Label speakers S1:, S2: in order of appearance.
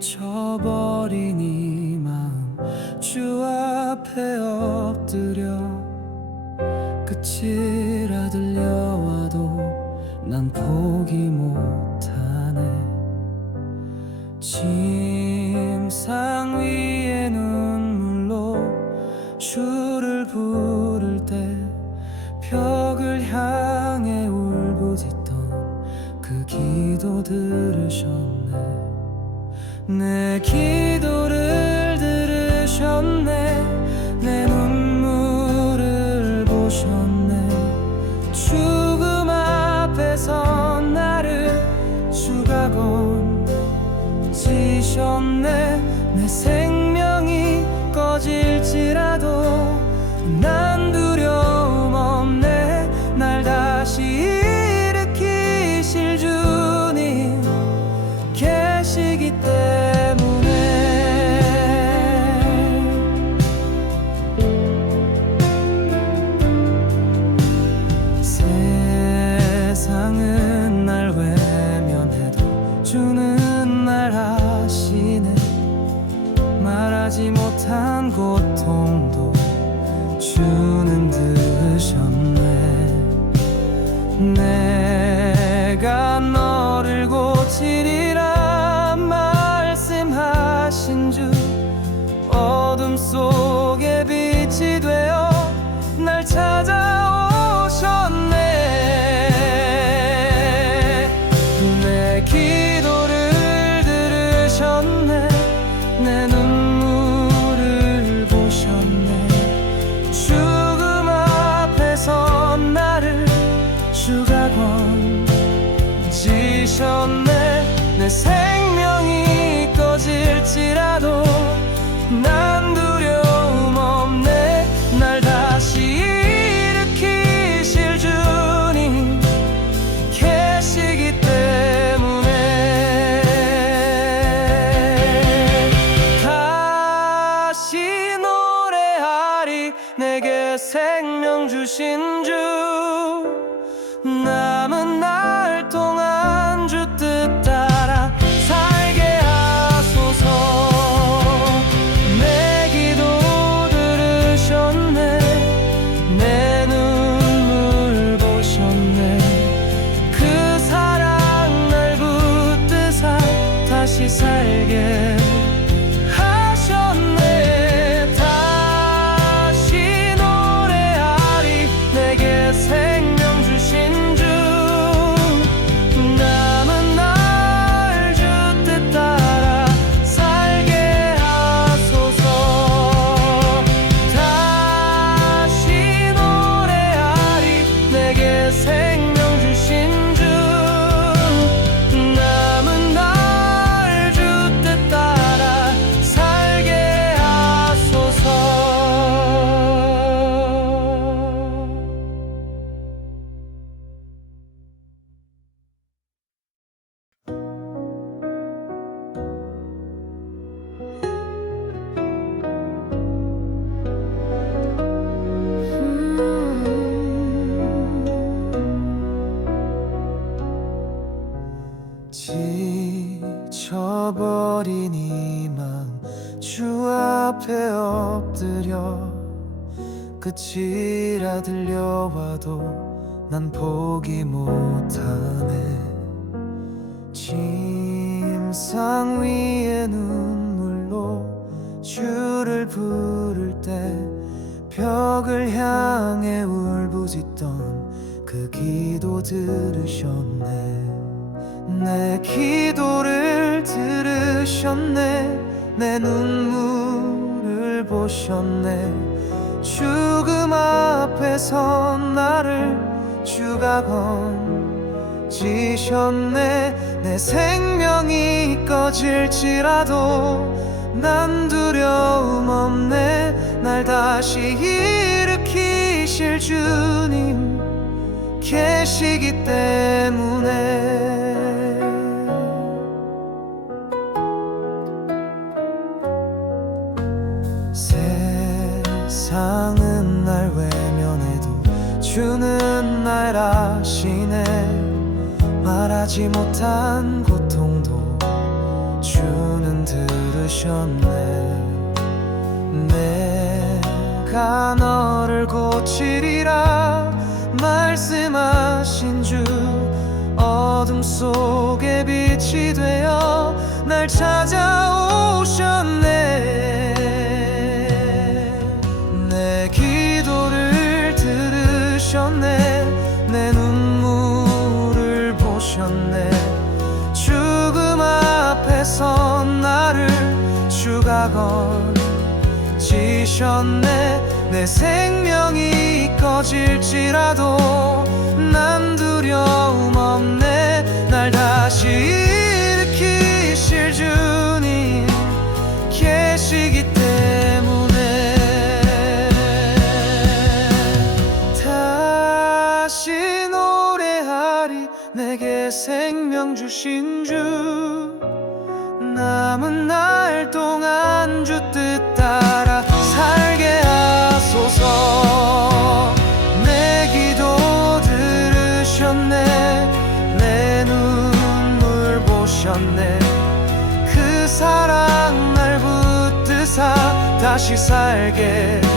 S1: 지쳐버린 이 마음 주 앞에 엎드려 끝이라 들려와도 난 포기 못하네. 침상 위에 눈물로 주를 부를 때 벽을 향해 울부짖던 그 기도 들으셨네 내 기도를 들으셨네. 내 눈물을 보셨네 못한 고통도 주는 드셨네. 내가 너를 고치리라 말씀하신 주 어둠 속에 빛이 되어 날 찾아오셨네. 내 기도를 들으셨네. 내 엎드려 끝이라 들려와도 난 포기 못하네. 침상 위에 눈물로 주를 부를 때 벽을 향해 울부짖던 그 기도 들으셨네. 내 기도를 들으셨네. 내 눈물 을 보셨네. 죽음 앞에서 나를 주가 건지셨네. 내 생명이 꺼질지라도 난 두려움 없네. 날 다시 일으키실 주님 계시기 때문에 세상은 날 외면해도 주는 날 아시네. 말하지 못한 고통도 주는 들으셨네. 내가 너를 고치리라 말씀하신 주 어둠 속에 빛이 되어 날 찾아오 걸지셨네. 내 생명이 꺼질지라도 난 두려움 없네. 날 다시 일으키실 주님 계시기 때문에. 다시 노래하리 내게 생명 주신 주. 남은 날동 다시 살게